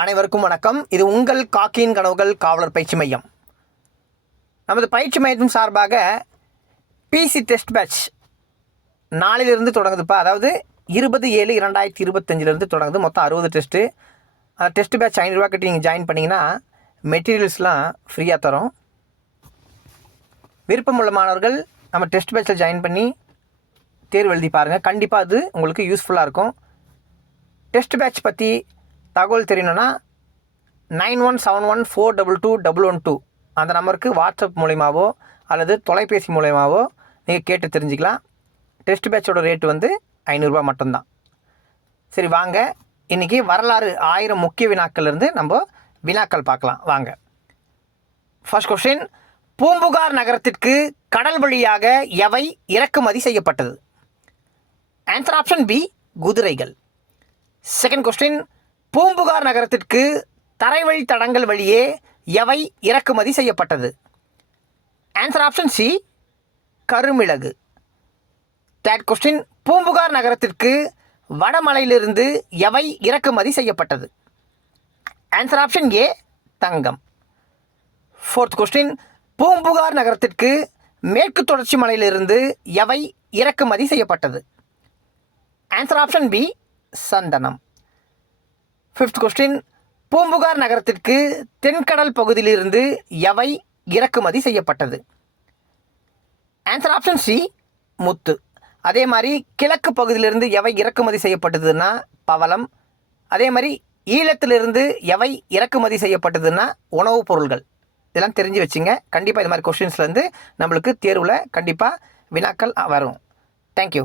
அனைவருக்கும் வணக்கம். இது உங்கள் காக்கியின் கனவுகள் காவலர் பயிற்சி மையம். நமது பயிற்சி மையத்தின் சார்பாக பிசி டெஸ்ட் பேட்ச் நாளிலிருந்து தொடங்குதுப்பா. அதாவது 20/7/2025 தொடங்குது. மொத்தம் 60 டெஸ்ட்டு. டெஸ்ட் பேட்ச் 500 ரூபா கட்டி நீங்கள் ஜாயின் பண்ணிங்கன்னா மெட்டீரியல்ஸ்லாம் ஃப்ரீயாக தரோம். விருப்பமுள்ள மாணவர்கள் நம்ம டெஸ்ட் பேட்சில் ஜாயின் பண்ணி தேர்வு எழுதி பாருங்கள். கண்டிப்பாக அது உங்களுக்கு யூஸ்ஃபுல்லாக இருக்கும். டெஸ்ட் பேட்ச் பற்றி தகவல் தெரியணுன்னா 9171422112 அந்த நம்பருக்கு வாட்ஸ்அப் மூலயமாவோ அல்லது தொலைபேசி மூலயமாவோ நீங்கள் கேட்டு தெரிஞ்சுக்கலாம். டெஸ்ட் பேட்சோட ரேட்டு வந்து 500 ரூபா மட்டும்தான். சரி வாங்க, இன்றைக்கி வரலாறு 1000 முக்கிய வினாக்கள்லேருந்து நம்ம வினாக்கள் பார்க்கலாம் வாங்க. ஃபர்ஸ்ட் கொஸ்டின், பூம்புகார் நகரத்திற்கு கடல் வழியாக எவை இறக்குமதி செய்யப்பட்டது? ஆன்சர் ஆப்ஷன் பி, குதிரைகள். செகண்ட் கொஸ்டின், பூம்புகார் நகரத்திற்கு தரைவழி தடங்கள் வழியே எவை இறக்குமதி செய்யப்பட்டது? ஆன்சர் ஆப்ஷன் சி, கருமிளகு. தேர்ட் கொஸ்டின், பூம்புகார் நகரத்திற்கு வடமலையிலிருந்து எவை இறக்குமதி செய்யப்பட்டது? ஆன்சர் ஆப்ஷன் ஏ, தங்கம். ஃபோர்த் கொஸ்டின், பூம்புகார் நகரத்திற்கு மேற்கு தொடர்ச்சி மலையிலிருந்து எவை இறக்குமதி செய்யப்பட்டது? ஆன்சர் ஆப்ஷன் பி, சந்தனம். ஃபிஃப்த் கொஸ்டின், பூம்புகார் நகரத்திற்கு தென்கடல் பகுதியிலிருந்து எவை இறக்குமதி செய்யப்பட்டது? ஆன்சர் ஆப்ஷன் சி, முத்து. அதே மாதிரி கிழக்கு பகுதியிலிருந்து எவை இறக்குமதி செய்யப்பட்டதுன்னா பவளம். அதே மாதிரி ஈழத்திலிருந்து எவை இறக்குமதி செய்யப்பட்டதுன்னா உணவுப் பொருள்கள். இதெல்லாம் தெரிஞ்சு வச்சுங்க. கண்டிப்பாக இது மாதிரி கொஸ்டின்ஸ்லேருந்து நம்மளுக்கு தேர்வில் கண்டிப்பாக வினாக்கள் வரும். தேங்க்யூ.